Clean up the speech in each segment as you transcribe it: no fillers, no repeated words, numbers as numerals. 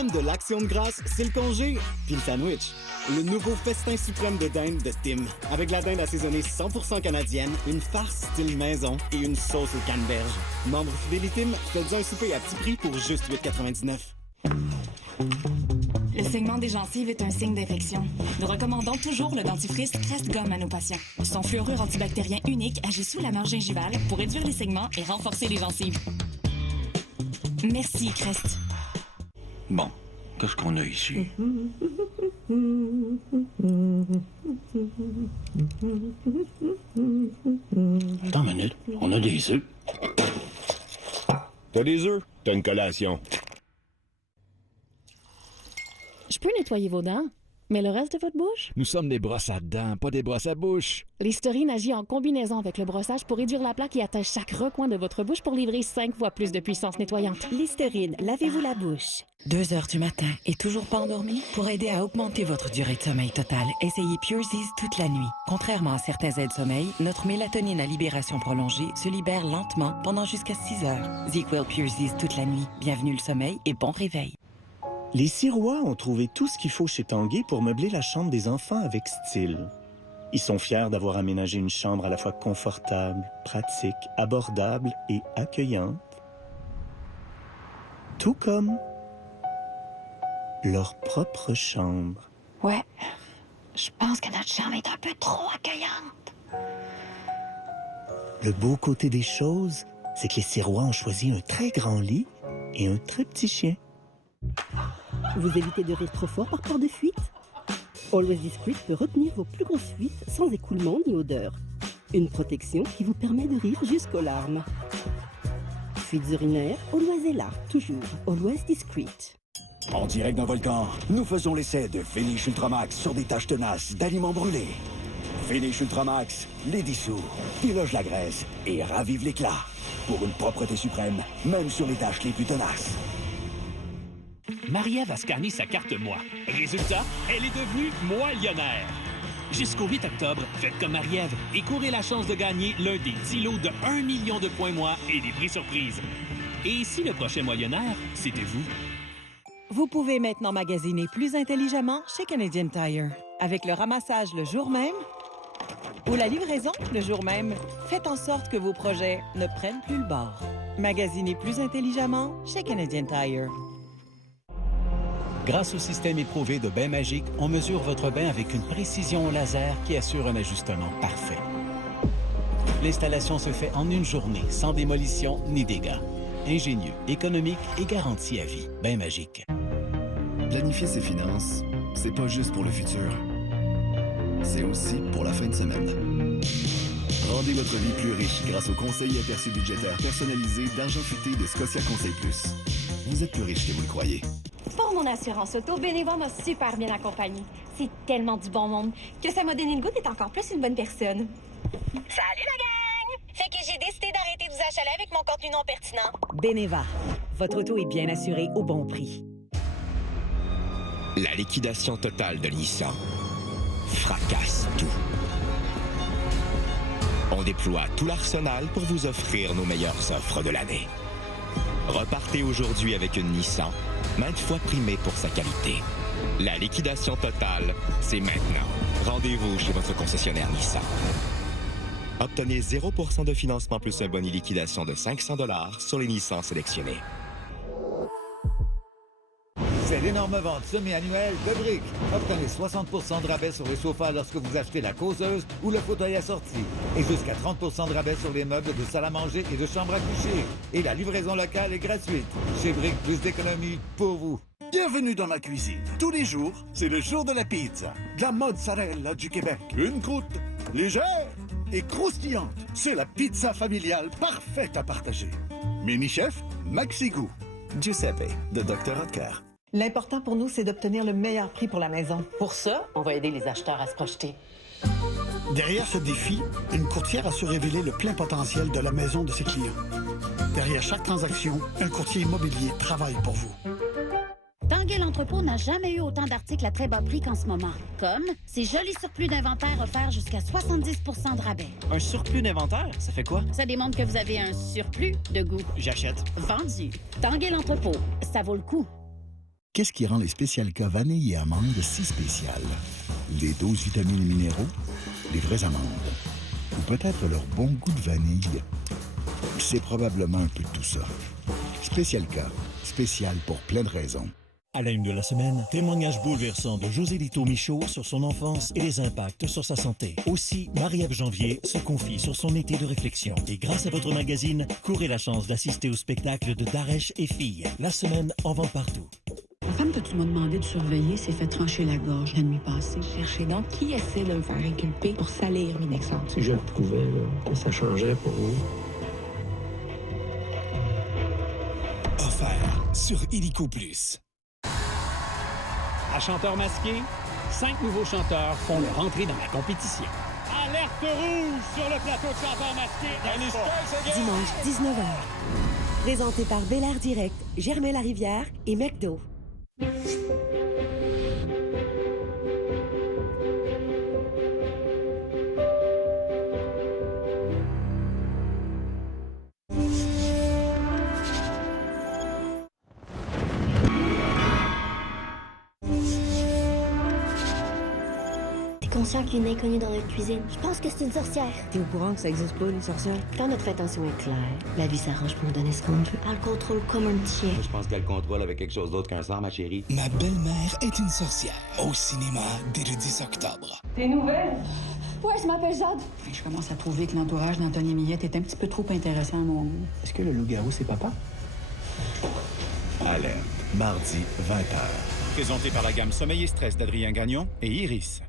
thème de l'Action de grâce, c'est le congé, puis le sandwich. Le nouveau festin suprême de dinde de Tim. Avec la dinde assaisonnée 100% canadienne, une farce style maison et une sauce aux canneberges. Membre Fidélitime, faites un souper à petit prix pour juste 8,99. Le saignement des gencives est un signe d'infection. Nous recommandons toujours le dentifrice Crest Gomme à nos patients. Son fluorure antibactérien unique agit sous la marge gingivale pour réduire les saignements et renforcer les gencives. Merci, Crest. Bon, qu'est-ce qu'on a ici? Attends une minute, on a des œufs. T'as des œufs? T'as une collation. Je peux nettoyer vos dents, mais le reste de votre bouche? Nous sommes des brosses à dents, pas des brosses à bouche. Listerine agit en combinaison avec le brossage pour réduire la plaque qui attache chaque recoin de votre bouche pour livrer 5 fois plus de puissance nettoyante. Listerine, lavez-vous la bouche. 2 heures du matin et toujours pas endormi? Pour aider à augmenter votre durée de sommeil totale, essayez PureZeez toute la nuit. Contrairement à certains aides-sommeil, notre mélatonine à libération prolongée se libère lentement pendant jusqu'à 6 heures. ZzzQuil PureZeez toute la nuit. Bienvenue le sommeil et bon réveil. Les Sirois ont trouvé tout ce qu'il faut chez Tanguay pour meubler la chambre des enfants avec style. Ils sont fiers d'avoir aménagé une chambre à la fois confortable, pratique, abordable et accueillante. Tout comme leur propre chambre. Ouais, je pense que notre chambre est un peu trop accueillante. Le beau côté des choses, c'est que les Sirois ont choisi un très grand lit et un très petit chien. Vous évitez de rire trop fort par peur de fuite? Always Discreet peut retenir vos plus grosses fuites sans écoulement ni odeur. Une protection qui vous permet de rire jusqu'aux larmes. Fuites urinaires, Always est là, toujours. Always Discreet. En direct d'un volcan, nous faisons l'essai de Finish Ultramax sur des taches tenaces d'aliments brûlés. Finish Ultramax les dissout, déloge la graisse et ravive l'éclat. Pour une propreté suprême, même sur les taches les plus tenaces. Marie-Ève a scanné sa carte Moi. Résultat, elle est devenue Moi-Lionnaire. Jusqu'au 8 octobre, faites comme Marie-Ève et courez la chance de gagner l'un des 10 lots de 1 million de points Moi et des prix surprises. Et si le prochain Moi-Lionnaire, c'était vous? Vous pouvez maintenant magasiner plus intelligemment chez Canadian Tire. Avec le ramassage le jour même ou la livraison le jour même, faites en sorte que vos projets ne prennent plus le bord. Magasinez plus intelligemment chez Canadian Tire. Grâce au système éprouvé de bain magique, on mesure votre bain avec une précision au laser qui assure un ajustement parfait. L'installation se fait en une journée, sans démolition ni dégâts. Ingénieux, économique et garanti à vie. Bain magique. Planifier ses finances, c'est pas juste pour le futur. C'est aussi pour la fin de semaine. Rendez votre vie plus riche grâce au conseil et aperçu budgétaire personnalisé d'Argent Futé de Scotia Conseil Plus. Vous êtes plus riche que vous le croyez. Pour mon assurance auto, Beneva m'a super bien accompagnée. C'est tellement du bon monde que ça m'a donné le goût d'être encore plus une bonne personne. Salut la gang! Fait que j'ai décidé d'arrêter de vous achaler avec mon contenu non pertinent. Beneva, votre auto est bien assurée au bon prix. La liquidation totale de Nissan fracasse tout. On déploie tout l'arsenal pour vous offrir nos meilleures offres de l'année. Repartez aujourd'hui avec une Nissan, maintes fois primée pour sa qualité. La liquidation totale, c'est maintenant. Rendez-vous chez votre concessionnaire Nissan. Obtenez 0% de financement plus un boni liquidation de 500 $ sur les Nissan sélectionnés. C'est l'énorme vente semi-annuelle de Brick. Obtenez 60% de rabais sur les sofas lorsque vous achetez la causeuse ou le fauteuil assorti. Et jusqu'à 30% de rabais sur les meubles de salle à manger et de chambre à coucher. Et la livraison locale est gratuite. Chez Brick, plus d'économie pour vous. Bienvenue dans ma cuisine. Tous les jours, c'est le jour de la pizza. De la mozzarella du Québec. Une croûte légère et croustillante. C'est la pizza familiale parfaite à partager. Mini-chef, Maxi Goût. Giuseppe, de Dr. Oetker. L'important pour nous, c'est d'obtenir le meilleur prix pour la maison. Pour ça, on va aider les acheteurs à se projeter. Derrière ce défi, une courtière a su révéler le plein potentiel de la maison de ses clients. Derrière chaque transaction, un courtier immobilier travaille pour vous. Tanguay l'entrepôt n'a jamais eu autant d'articles à très bas prix qu'en ce moment. Comme ces jolis surplus d'inventaire offerts jusqu'à 70 % de rabais. Un surplus d'inventaire? Ça fait quoi? Ça démontre que vous avez un surplus de goût. J'achète. Vendu. Tanguay l'entrepôt, ça vaut le coup. Qu'est-ce qui rend les Spécial K vanille et amandes si spéciales? Les 12 vitamines et minéraux? Les vraies amandes? Ou peut-être leur bon goût de vanille? C'est probablement un peu de tout ça. Spécial K. Spécial pour plein de raisons. À la une de la semaine, témoignage bouleversant de José Lito Michaud sur son enfance et les impacts sur sa santé. Aussi, Marie-Ève Janvier se confie sur son été de réflexion. Et grâce à votre magazine, courez la chance d'assister au spectacle de Darèche et Filles. La semaine en vente partout. La femme que tu m'as demandé de surveiller s'est fait trancher la gorge la nuit passée. Cherchez donc qui essaie de me faire inculper pour salir Minexant. Si je le prouvais, que ça changerait pour vous. Offert sur Illico+. À Chanteur masqué, 5 nouveaux chanteurs font leur entrée dans la compétition. Alerte rouge sur le plateau de Chanteur masqué. Dimanche, 19h. Présenté par Bel Air Direct, Germain Larivière et McDo. Conscient qu'il y a une inconnue dans notre cuisine. Je pense que c'est une sorcière. T'es au courant que ça existe pas, les sorcières? Quand notre intention est claire, la vie s'arrange pour nous donner ce qu'on veut. Elle le contrôle comme un petit chien. Je pense qu'elle contrôle avec quelque chose d'autre qu'un sang, ma chérie. Ma belle-mère est une sorcière. Au cinéma dès le 10 octobre. T'es nouvelle? Ouais, je m'appelle Jade. Je commence à trouver que l'entourage d'Anthony Millette est un petit peu trop intéressant à mon goût. Est-ce que le loup-garou, c'est papa? Alerte, mardi, 20h. Présenté par la gamme Sommeil et Stress d'Adrien Gagnon et Iris.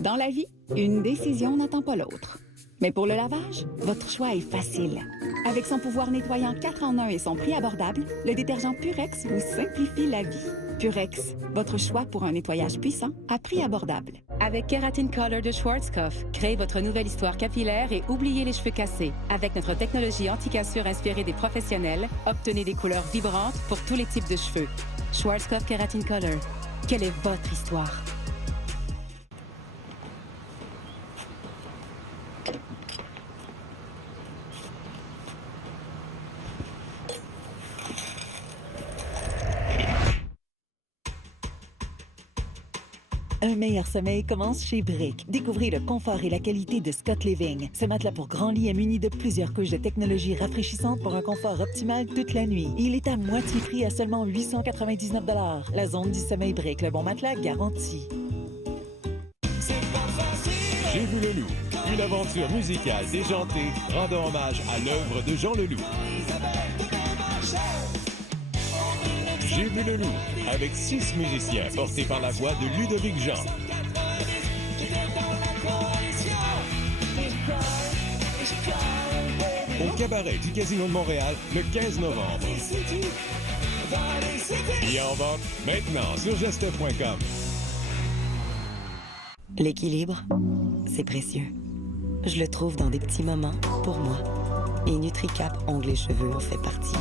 Dans la vie, une décision n'attend pas l'autre. Mais pour le lavage, votre choix est facile. Avec son pouvoir nettoyant 4 en 1 et son prix abordable, le détergent Purex vous simplifie la vie. Purex, votre choix pour un nettoyage puissant à prix abordable. Avec Keratin Color de Schwarzkopf, créez votre nouvelle histoire capillaire et oubliez les cheveux cassés. Avec notre technologie anti-cassure inspirée des professionnels, obtenez des couleurs vibrantes pour tous les types de cheveux. Schwarzkopf Keratin Color. Quelle est votre histoire? Un meilleur sommeil commence chez Brick. Découvrez le confort et la qualité de Scott Living. Ce matelas pour grand lit est muni de plusieurs couches de technologie rafraîchissante pour un confort optimal toute la nuit. Il est à moitié prix à seulement 899 $. La zone du sommeil Brick, le bon matelas garanti. J'ai vu le loup, une aventure musicale déjantée rendant hommage à l'œuvre de Jean Leloup. J'ai vu le loup, avec 6 musiciens portés par la voix de Ludovic Jean. Au cabaret du Casino de Montréal, le 15 novembre. Et en vente maintenant sur geste.com. L'équilibre, c'est précieux. Je le trouve dans des petits moments pour moi. Et NutriCap ongles et cheveux en fait partie.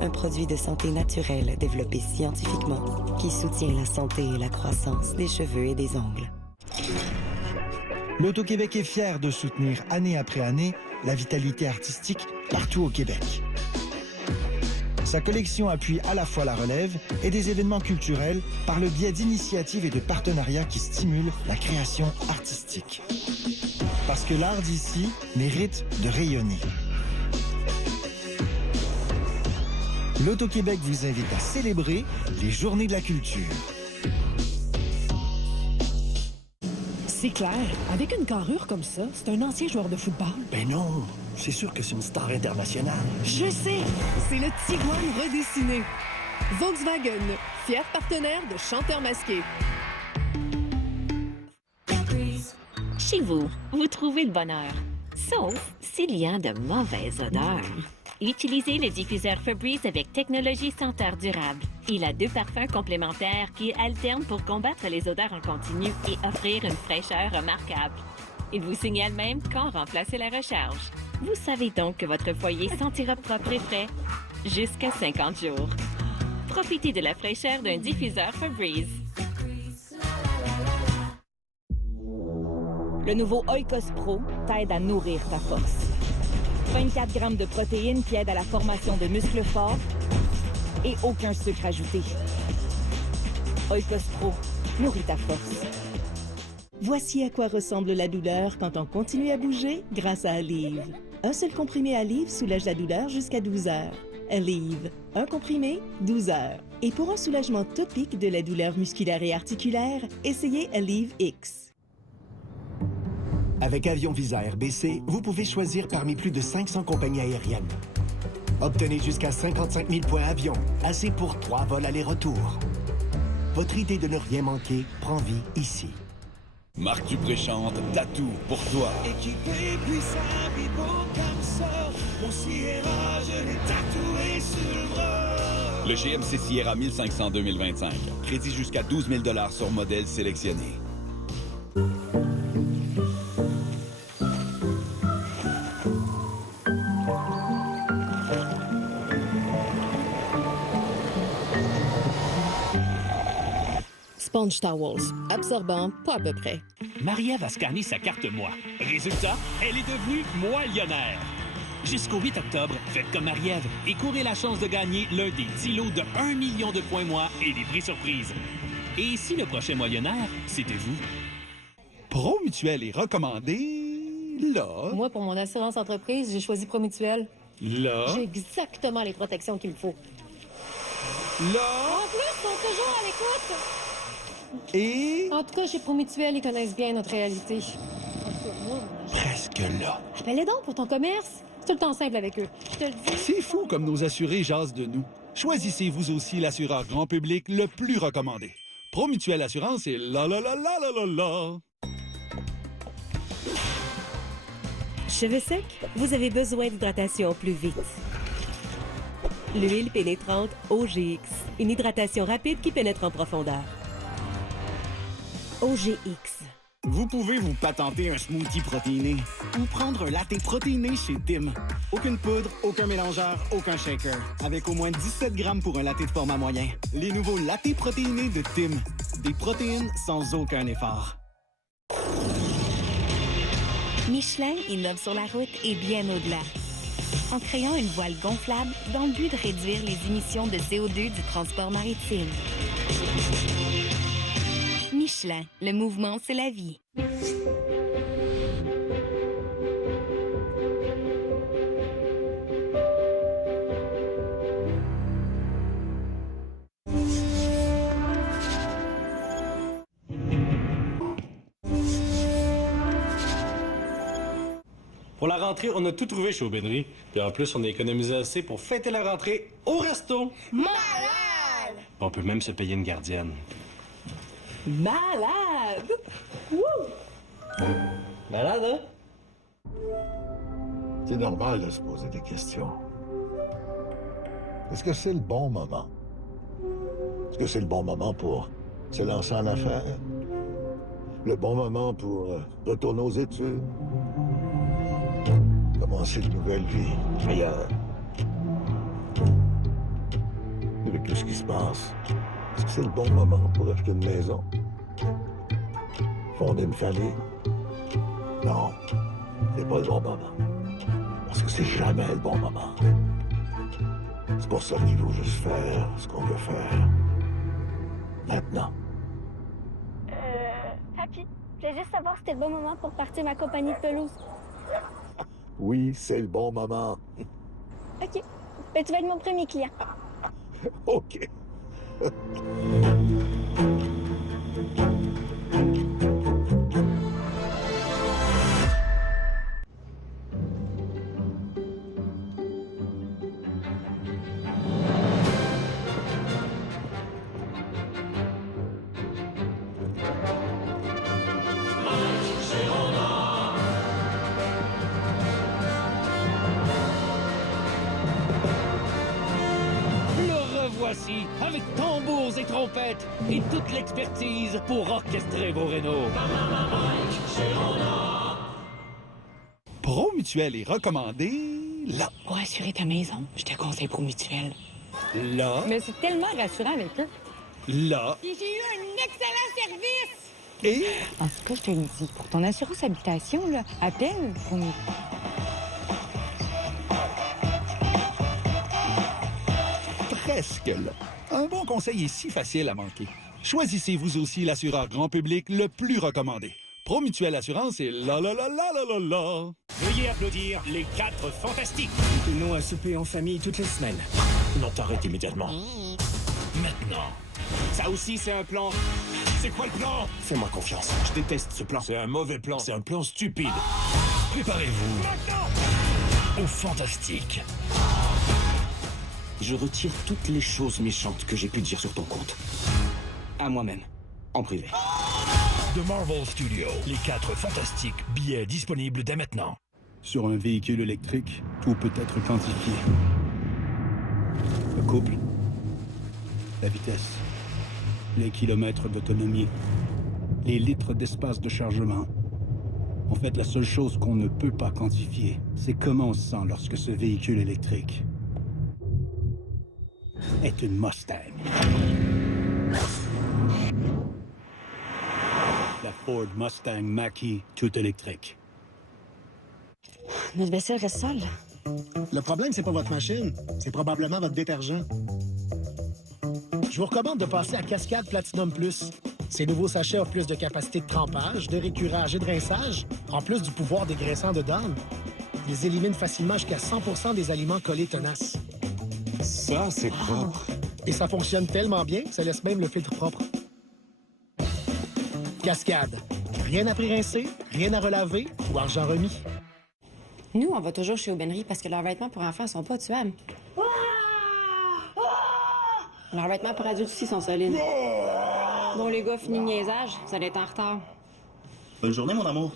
Un produit de santé naturelle développé scientifiquement qui soutient la santé et la croissance des cheveux et des ongles. L'Auto-Québec est fier de soutenir année après année la vitalité artistique partout au Québec. Sa collection appuie à la fois la relève et des événements culturels par le biais d'initiatives et de partenariats qui stimulent la création artistique. Parce que l'art d'ici mérite de rayonner. L'Auto-Québec vous invite à célébrer les Journées de la culture. C'est clair. Avec une carrure comme ça, c'est un ancien joueur de football. Ben non, c'est sûr que c'est une star internationale. Je sais! C'est le Tiguan redessiné. Volkswagen, fier partenaire de Chanteur masqué. Chez vous, vous trouvez le bonheur. Sauf s'il y a de mauvaises odeurs. Utilisez le diffuseur Febreze avec technologie senteur durable. Il a 2 parfums complémentaires qui alternent pour combattre les odeurs en continu et offrir une fraîcheur remarquable. Il vous signale même quand remplacer la recharge. Vous savez donc que votre foyer sentira propre et frais jusqu'à 50 jours. Profitez de la fraîcheur d'un diffuseur Febreze. Le nouveau Oikos Pro t'aide à nourrir ta force. 24 grammes de protéines qui aident à la formation de muscles forts et aucun sucre ajouté. Oikos Pro, nourris ta force. Voici à quoi ressemble la douleur quand on continue à bouger grâce à Aleve. Un seul comprimé Aleve soulage la douleur jusqu'à 12 heures. Aleve, un comprimé, 12 heures. Et pour un soulagement topique de la douleur musculaire et articulaire, essayez Aleve X. Avec Avion Visa RBC, vous pouvez choisir parmi plus de 500 compagnies aériennes. Obtenez jusqu'à 55 000 points avion, assez pour 3 vols aller-retour. Votre idée de ne rien manquer prend vie ici. Marc Dupré chante Tatou pour toi. Équipé, puissant, et beau comme ça. Mon Sierra, je l'ai tatoué sur le bras. Le GMC Sierra 1500 2025. Crédit jusqu'à 12 000 $ sur modèle sélectionné. Sponge Towels. Absorbant, pas à peu près. Marie-Ève a scanné sa carte Moi. Résultat, elle est devenue Moi Lionnaire. Jusqu'au 8 octobre, faites comme Marie-Ève et courez la chance de gagner l'un des 10 lots de 1 million de points Moi et des prix surprises. Et si le prochain Moi Lionnaire, c'était vous? Promutuel est recommandé là. Moi, pour mon assurance entreprise, j'ai choisi Promutuel. Là. J'ai exactement les protections qu'il me faut. Là. En plus, ils sont toujours à l'écoute. Et... En tout cas, chez Promutuel, ils connaissent bien notre réalité. Presque là. Appelle-les donc pour ton commerce. C'est tout le temps simple avec eux. Je te le dis. C'est fou comme nos assurés jasent de nous. Choisissez vous aussi l'assureur grand public le plus recommandé. Promutuel Assurance est là là là là là là là. Cheveux secs? Vous avez besoin d'hydratation plus vite. L'huile pénétrante OGX. Une hydratation rapide qui pénètre en profondeur. OGX. Vous pouvez vous patenter un smoothie protéiné ou prendre un latte protéiné chez Tim. Aucune poudre, aucun mélangeur, aucun shaker. Avec au moins 17 grammes pour un latte de format moyen. Les nouveaux lattés protéinés de Tim. Des protéines sans aucun effort. Michelin innove sur la route et bien au-delà. En créant une voile gonflable dans le but de réduire les émissions de CO2 du transport maritime. Michelin, le mouvement, c'est la vie. Pour la rentrée, on a tout trouvé chez Aubainerie. Puis en plus, on a économisé assez pour fêter la rentrée au resto. Malade! On peut même se payer une gardienne. Malade! Wouh! Malade, hein? C'est normal de se poser des questions. Est-ce que c'est le bon moment? Est-ce que c'est le bon moment pour se lancer en affaires? Le bon moment pour retourner aux études? Commencer une nouvelle vie meilleure? Avec tout ce qui se passe, est-ce que c'est le bon moment pour acheter une maison? Fonder une famille? Non, c'est pas le bon moment. Parce que c'est jamais le bon moment. C'est pour ça qu'il faut juste faire ce qu'on veut faire. Maintenant. Papi, je voulais juste savoir si c'était le bon moment pour partir ma compagnie de pelouse. Oui, c'est le bon moment. OK. Ben, tu vas être mon premier client. OK. Voici, avec tambours et trompettes et toute l'expertise pour orchestrer vos rénaux. Promutuel est recommandé là. Pour assurer ta maison, je te conseille Promutuel. Là. Mais c'est tellement rassurant avec eux. Là. Et j'ai eu un excellent service! Et? En tout cas, je te le dis, pour ton assurance habitation, là, appelle Promutuel. presque là. Un bon conseil est si facile à manquer. Choisissez vous aussi l'assureur grand public le plus recommandé. Promutuelle Assurance est la la la la la la la. Veuillez applaudir les 4 fantastiques. Nous à souper en famille toutes les semaines. Non, t'arrêtes immédiatement. Maintenant. Ça aussi, c'est un plan. C'est quoi le plan? Fais-moi confiance. Je déteste ce plan. C'est un mauvais plan. C'est un plan stupide. Préparez-vous Maintenant! au fantastique. Je retire toutes les choses méchantes que j'ai pu dire sur ton compte. À moi-même, en privé. De Marvel Studios, les 4 fantastiques, billets disponibles dès maintenant. Sur un véhicule électrique, tout peut être quantifié. Le couple, la vitesse, les kilomètres d'autonomie, les litres d'espace de chargement. En fait, la seule chose qu'on ne peut pas quantifier, c'est comment on se sent lorsque ce véhicule électrique est une Mustang. La Ford Mustang Mach-E, tout électrique. Notre vaisselle reste sale. Le problème, c'est pas votre machine. C'est probablement votre détergent. Je vous recommande de passer à Cascade Platinum Plus. Ces nouveaux sachets offrent plus de capacité de trempage, de récurage et de rinçage, en plus du pouvoir dégraissant de Dawn. Ils éliminent facilement jusqu'à 100% des aliments collés tenaces. Ça, c'est propre. Et ça fonctionne tellement bien, ça laisse même le filtre propre. Cascade. Rien à pré-rincer, rien à relaver ou argent remis. Nous, on va toujours chez Aubainerie parce que leurs vêtements pour enfants sont pas tuables. Leurs vêtements pour adultes aussi sont solides. Bon, les gars, fini le niaisage, vous allez être en retard. Bonne journée, mon amour.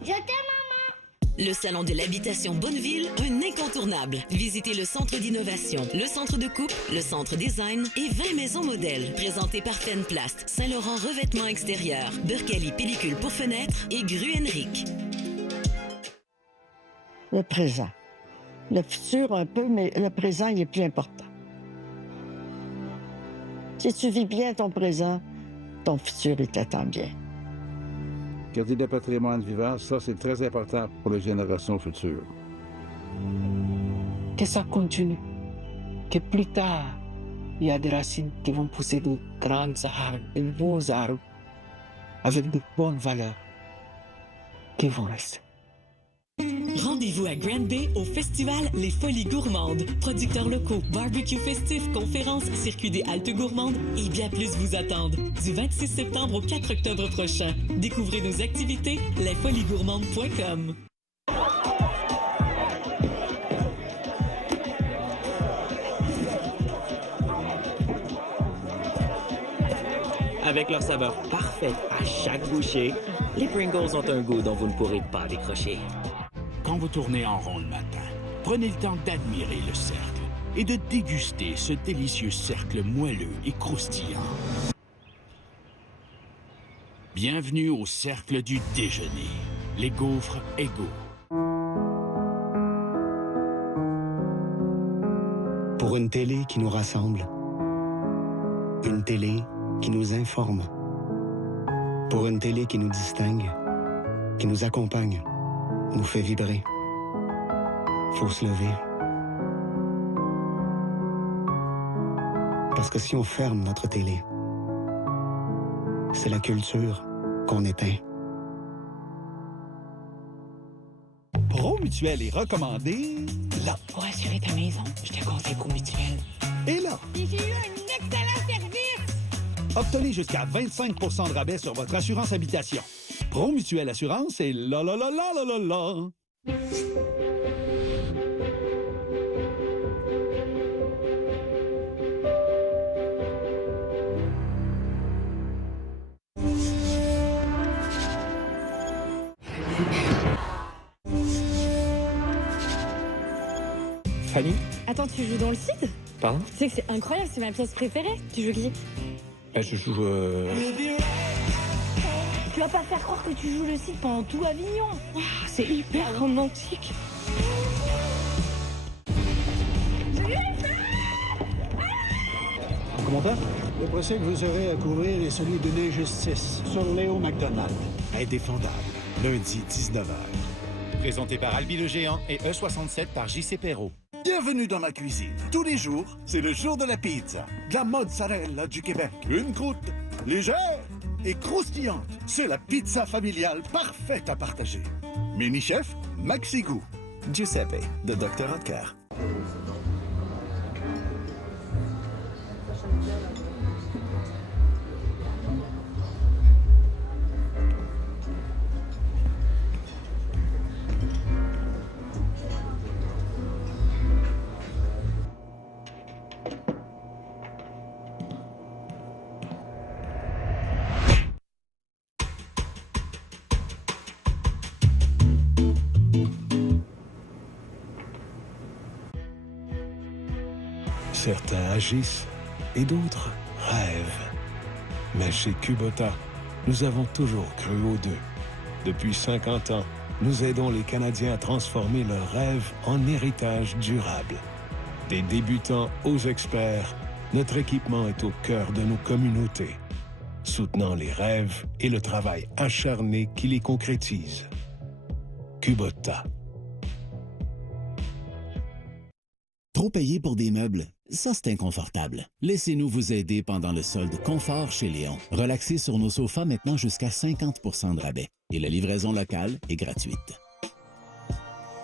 Je t'aime, maman! Le Salon de l'habitation Bonneville, un incontournable. Visitez le Centre d'innovation, le Centre de coupe, le Centre design et 20 maisons modèles. Présentés par Fenplast, Saint-Laurent revêtement extérieur, Burkali pellicule pour fenêtres et Gru Henrik. Le présent. Le futur un peu, mais le présent, il est plus important. Si tu vis bien ton présent, ton futur, il t'attend bien. Garder le patrimoine vivant, ça, c'est très important pour les générations futures. Que ça continue. Que plus tard, il y a des racines qui vont pousser de grands arbres, de beaux arbres, avec de bonnes valeurs, qui vont rester. Rendez-vous à Grand Bay au festival Les Folies Gourmandes. Producteurs locaux, barbecue festif, conférences, circuit des haltes gourmandes et bien plus vous attendent. Du 26 septembre au 4 octobre prochain. Découvrez nos activités, lesfoliesgourmandes.com. Avec leur saveur parfaite à chaque bouchée, les Pringles ont un goût dont vous ne pourrez pas décrocher. Quand vous tournez en rond le matin, prenez le temps d'admirer le cercle et de déguster ce délicieux cercle moelleux et croustillant. Bienvenue au cercle du déjeuner, les gaufres égaux. Pour une télé qui nous rassemble, une télé qui nous informe, pour une télé qui nous distingue, qui nous accompagne, nous fait vibrer. Faut se lever. Parce que si on ferme notre télé, c'est la culture qu'on éteint. Promutuelle est recommandé là. Pour assurer ta maison, je te conseille Promutuelle. Et là. J'ai eu un excellent service! Obtenez jusqu'à 25 de rabais sur votre assurance habitation. Promutuelle Assurance est la la la la la la la. Fanny? Attends, tu joues dans le site? Pardon? Tu sais que c'est incroyable, c'est ma pièce préférée. Tu joues qui? Je joue... Tu vas pas faire croire que tu joues le site pendant tout Avignon. Oh, c'est hyper romantique. Commentaire? Le procès que vous aurez à couvrir est celui d'une injustice sur Léo McDonald. Indéfendable, lundi 19h. Présenté par Albi le Géant et E67 par JC Perrault. Bienvenue dans ma cuisine. Tous les jours, c'est le jour de la pizza. De la mozzarella du Québec. Une croûte légère et croustillante. C'est la pizza familiale parfaite à partager. Mini-chef, Maxi Goût. Giuseppe, de Dr. Oetker. Certains agissent et d'autres rêvent. Mais chez Kubota, nous avons toujours cru aux deux. Depuis 50 ans, nous aidons les Canadiens à transformer leurs rêves en héritage durable. Des débutants aux experts, notre équipement est au cœur de nos communautés, soutenant les rêves et le travail acharné qui les concrétise. Kubota. Trop payer pour des meubles, ça c'est inconfortable. Laissez-nous vous aider pendant le solde confort chez Léon. Relaxez sur nos sofas maintenant jusqu'à 50% de rabais. Et la livraison locale est gratuite.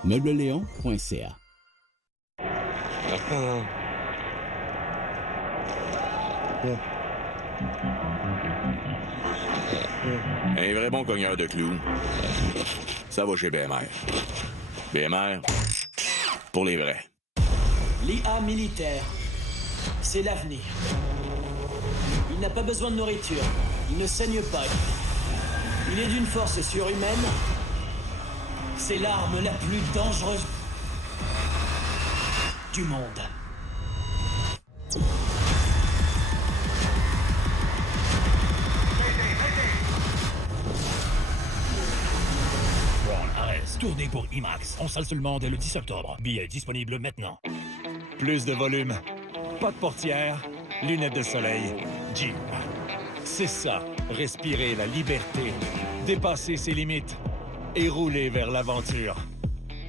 Meubleleon.ca. Un vrai bon cogneur de clous. Ça va chez BMR. BMR, pour les vrais. L'IA militaire, c'est l'avenir. Il n'a pas besoin de nourriture, il ne saigne pas. Il est d'une force surhumaine. C'est l'arme la plus dangereuse du monde. Tournée pour IMAX. En salle seulement dès le 10 octobre. Billets disponibles maintenant. Plus de volume, pas de portière, lunettes de soleil, Jeep. C'est ça, respirer la liberté, dépasser ses limites et rouler vers l'aventure.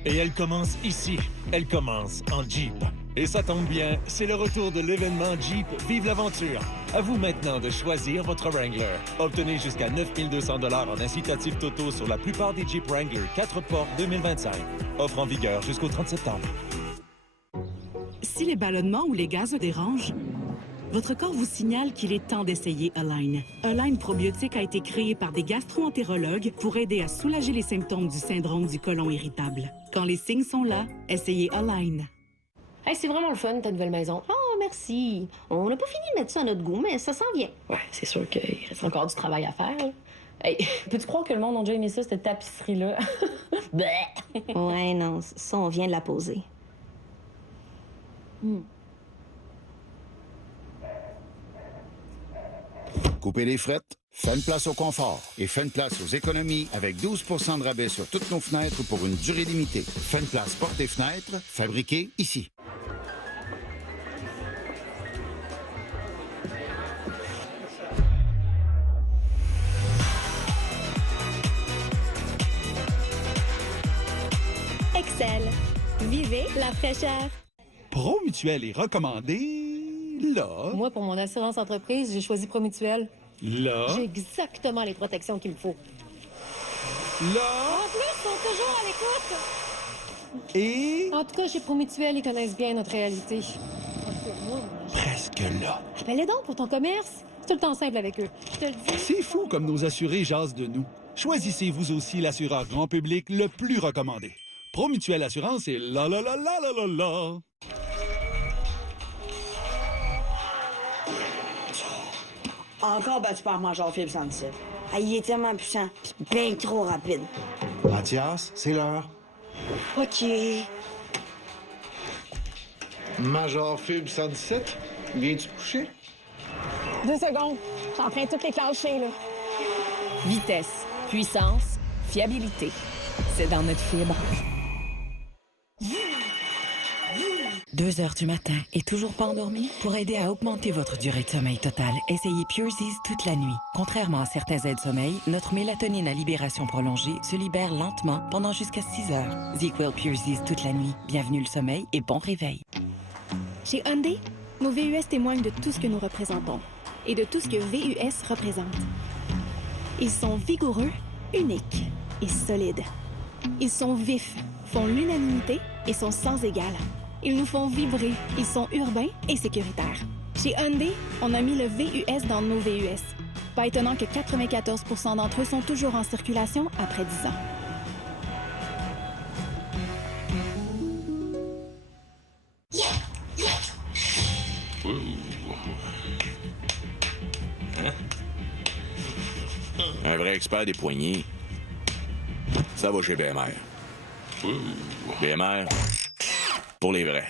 Et elle commence ici, elle commence en Jeep. Et ça tombe bien, c'est le retour de l'événement Jeep Vive l'aventure. À vous maintenant de choisir votre Wrangler. Obtenez jusqu'à 9 200 $ en incitatif Toto sur la plupart des Jeep Wrangler 4 portes 2025. Offre en vigueur jusqu'au 30 septembre. Si les ballonnements ou les gaz vous dérangent, votre corps vous signale qu'il est temps d'essayer Align. Align probiotique a été créé par des gastro-entérologues pour aider à soulager les symptômes du syndrome du côlon irritable. Quand les signes sont là, essayez Align. Hey, c'est vraiment le fun, ta nouvelle maison. Oh, merci. On n'a pas fini de mettre ça à notre goût, mais ça s'en vient. Ouais, c'est sûr qu'il reste encore du travail à faire. Hein. Hey, peux-tu croire que le monde a déjà aimé ça, cette tapisserie-là? Ouais, non, ça, on vient de la poser. Coupez les frettes, faites une place au confort et faites une place aux économies avec 12 % de rabais sur toutes nos fenêtres pour une durée limitée. Faites une place portes et fenêtres, fabriquées ici. Excel. Vivez la fraîcheur. Promutuel est recommandé là. Moi, pour mon assurance entreprise, j'ai choisi Promutuel. Là. J'ai exactement les protections qu'il me faut. Là. En plus, ils sont toujours à l'écoute. Et? En tout cas, chez Promutuel, ils connaissent bien notre réalité. Presque là. Appelle-les donc pour ton commerce. C'est tout le temps simple avec eux. Je te le dis. C'est fou comme nos assurés jasent de nous. Choisissez vous aussi l'assureur grand public le plus recommandé. Promutuel Assurance est là, là, là, là, là, là, là. Encore battu par Major Fibre 117. Ah, il est tellement puissant, pis bien trop rapide. Mathias, c'est l'heure. OK. Major Fibre 117, viens-tu te coucher? 2 secondes. Je suis en train de toutes les clencher, là. Vitesse, puissance, fiabilité. C'est dans notre fibre. 2 heures du matin et toujours pas endormi? Pour aider à augmenter votre durée de sommeil totale, essayez PureZeez toute la nuit. Contrairement à certains aides-sommeil, notre mélatonine à libération prolongée se libère lentement pendant jusqu'à 6 heures. ZzzQuil PureZeez toute la nuit. Bienvenue le sommeil et bon réveil. Chez Hyundai, nos VUS témoignent de tout ce que nous représentons et de tout ce que VUS représente. Ils sont vigoureux, uniques et solides. Ils sont vifs, font l'unanimité et sont sans égal. Ils nous font vibrer, ils sont urbains et sécuritaires. Chez Hyundai, on a mis le VUS dans nos VUS. Pas étonnant que 94 % d'entre eux sont toujours en circulation après 10 ans. Un vrai expert des poignées, ça va chez BMR. BMR, pour les vrais.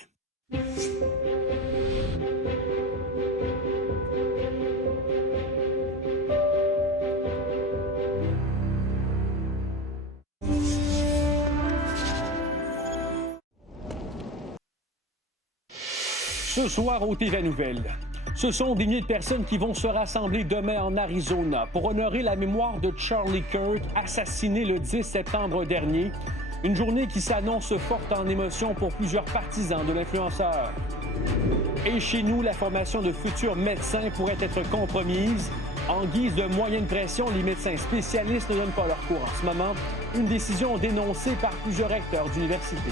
Ce soir au TV Nouvelles, ce sont des milliers de personnes qui vont se rassembler demain en Arizona pour honorer la mémoire de Charlie Kirk, assassiné le 10 septembre dernier. Une journée qui s'annonce forte en émotion pour plusieurs partisans de l'influenceur. Et chez nous, la formation de futurs médecins pourrait être compromise. En guise de moyen de pression, les médecins spécialistes ne donnent pas leur cours en ce moment. Une décision dénoncée par plusieurs recteurs d'université.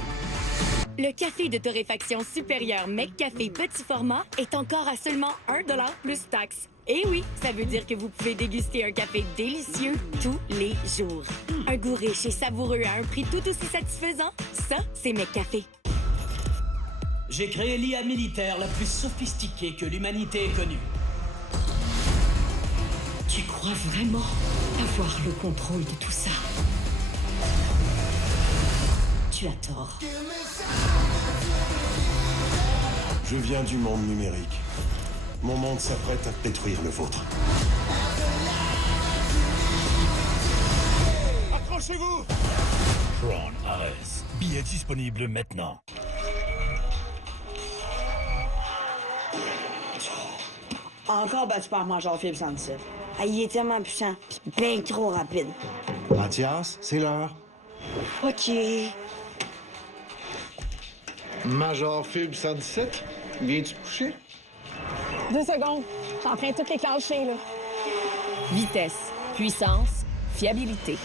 Le café de torréfaction supérieure McCafé petit format est encore à seulement 1 $ plus taxes. Et oui, ça veut dire que vous pouvez déguster un café délicieux tous les jours. Un goût riche et savoureux à un prix tout aussi satisfaisant, ça, c'est McCafé. J'ai créé l'IA militaire la plus sophistiquée que l'humanité ait connue. Tu crois vraiment avoir le contrôle de tout ça? Tu as tort. Je viens du monde numérique. Mon monde s'apprête à détruire le vôtre. Accrochez-vous! Tron Ares. Billet disponible maintenant. Encore battu par Major Phil 117. Ah, il est tellement puissant, pis bien trop rapide. Mathias, c'est l'heure. OK. Major Phil 117, viens-tu te coucher? 2 secondes. J'entraîne toutes les clenchées, là. Vitesse, puissance, fiabilité.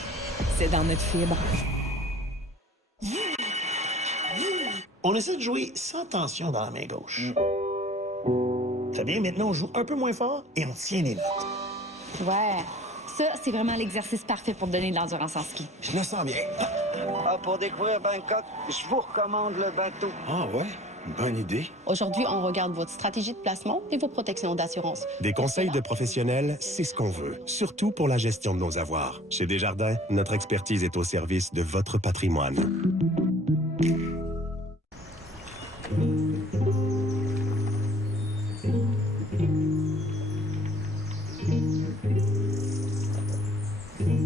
C'est dans notre fibre. On essaie de jouer sans tension dans la main gauche. Très bien, maintenant on joue un peu moins fort et on tient les notes. Ouais, ça, c'est vraiment l'exercice parfait pour donner de l'endurance en ski. Je me sens bien. Pour découvrir Bangkok, je vous recommande le bateau. Ah ouais? Bonne idée. Aujourd'hui, on regarde votre stratégie de placement et vos protections d'assurance. Des conseils de professionnels, c'est ce qu'on veut, surtout pour la gestion de nos avoirs. Chez Desjardins, notre expertise est au service de votre patrimoine.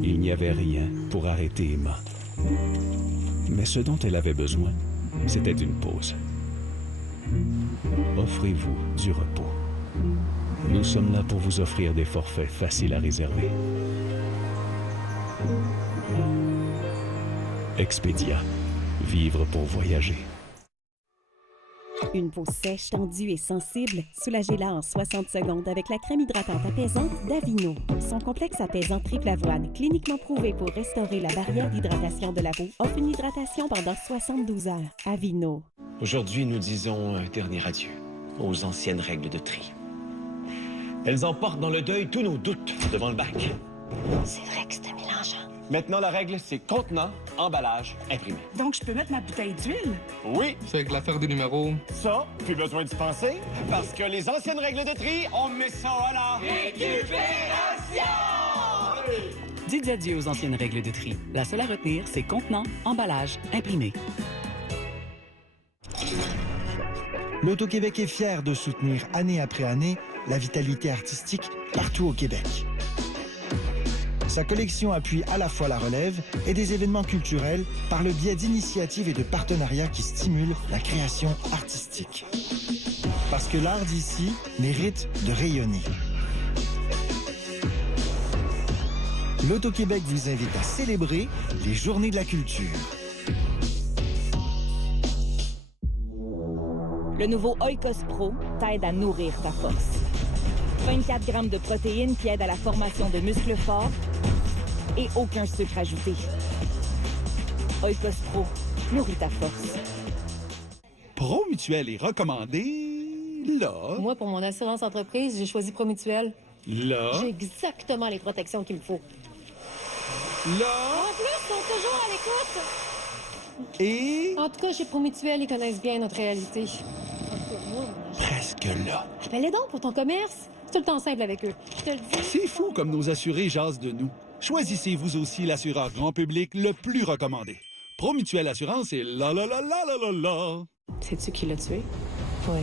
Il n'y avait rien pour arrêter Emma. Mais ce dont elle avait besoin, c'était une pause. Offrez-vous du repos. Nous sommes là pour vous offrir des forfaits faciles à réserver. Expedia. Vivre pour voyager. Une peau sèche, tendue et sensible, soulagez-la en 60 secondes avec la crème hydratante apaisante d'Avino. Son complexe apaisant triple avoine, cliniquement prouvé pour restaurer la barrière d'hydratation de la peau, offre une hydratation pendant 72 heures. Avino. Aujourd'hui, nous disons un dernier adieu aux anciennes règles de tri. Elles emportent dans le deuil tous nos doutes devant le bac. C'est vrai que c'était mélangeant. Maintenant, la règle, c'est contenant, emballage, imprimé. Donc, je peux mettre ma bouteille d'huile? Oui. C'est avec l'affaire des numéros. Ça, plus besoin d'y penser, parce que les anciennes règles de tri, on met ça à la récupération! Dites adieu aux anciennes règles de tri. La seule à retenir, c'est contenant, emballage, imprimé. L'Auto-Québec est fier de soutenir année après année la vitalité artistique partout au Québec. Sa collection appuie à la fois la relève et des événements culturels par le biais d'initiatives et de partenariats qui stimulent la création artistique. Parce que l'art d'ici mérite de rayonner. L'Auto-Québec vous invite à célébrer les Journées de la culture. Le nouveau Oikos Pro t'aide à nourrir ta force. 24 grammes de protéines qui aident à la formation de muscles forts et aucun sucre ajouté. Oikos Pro, nourris ta force. Promutuel est recommandé là. Moi, pour mon assurance entreprise, j'ai choisi Promutuel. Là. J'ai exactement les protections qu'il me faut. Là. En plus, ils sont toujours à l'écoute. Et... En tout cas, chez Promutuel, ils connaissent bien notre réalité. Presque là. Appelle-les donc pour ton commerce. C'est tout le temps simple avec eux. Je te le dis. C'est fou comme nos assurés jasent de nous. Choisissez vous aussi l'assureur grand public le plus recommandé. Promutuel Assurance est là là là là là là là. Sais-tu qui l'a tué? Oui.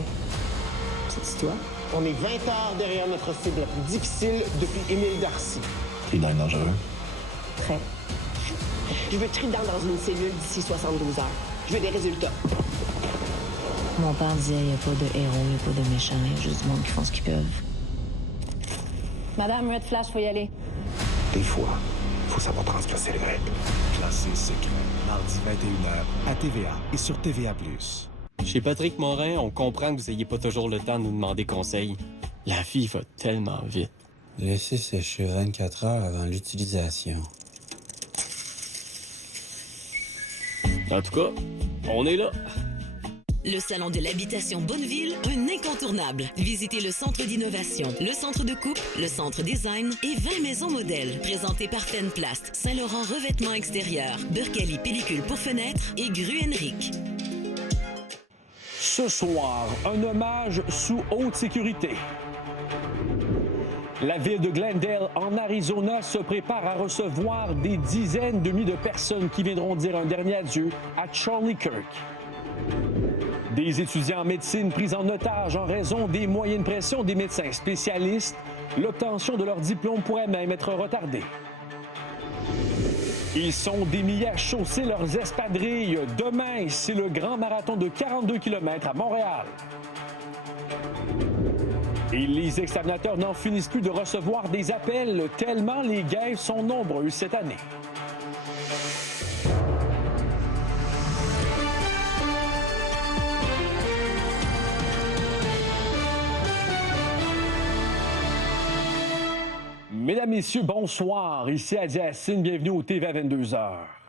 C'est-tu toi? On est 20 heures derrière notre cible la plus difficile depuis Émile Darcy. T'es dans le dangereux. Très. Je veux Trident dans une cellule d'ici 72 heures. Je veux des résultats. Mon père disait, il n'y a pas de héros, il n'y a pas de méchants, il y a juste du monde qui font ce qu'ils peuvent. Madame, Red Flash, faut y aller. Des fois, faut savoir transgresser les règles. Classé secret, mardi 21h à TVA et sur TVA+. Chez Patrick Morin, on comprend que vous n'ayez pas toujours le temps de nous demander conseil. La vie va tellement vite. Laissez sécher 24 heures avant l'utilisation. En tout cas, on est là. Le Salon de l'habitation Bonneville, un incontournable. Visitez le Centre d'innovation, le Centre de coupe, le Centre design et 20 maisons modèles. Présentés par Fenplast, Saint-Laurent Revêtement extérieur, Burkali Pellicule pour fenêtres et Gru Henrik. Ce soir, un hommage sous haute sécurité. La ville de Glendale, en Arizona, se prépare à recevoir des dizaines de milliers de personnes qui viendront dire un dernier adieu à Charlie Kirk. Des étudiants en médecine pris en otage en raison des moyens de pression des médecins spécialistes. L'obtention de leur diplôme pourrait même être retardée. Ils sont des milliers à chausser leurs espadrilles. Demain, c'est le grand marathon de 42 km à Montréal. Et les exterminateurs n'en finissent plus de recevoir des appels tellement les guerres sont nombreuses cette année. Mesdames, Messieurs, bonsoir. Ici Adi Assine, bienvenue au TV à 22h.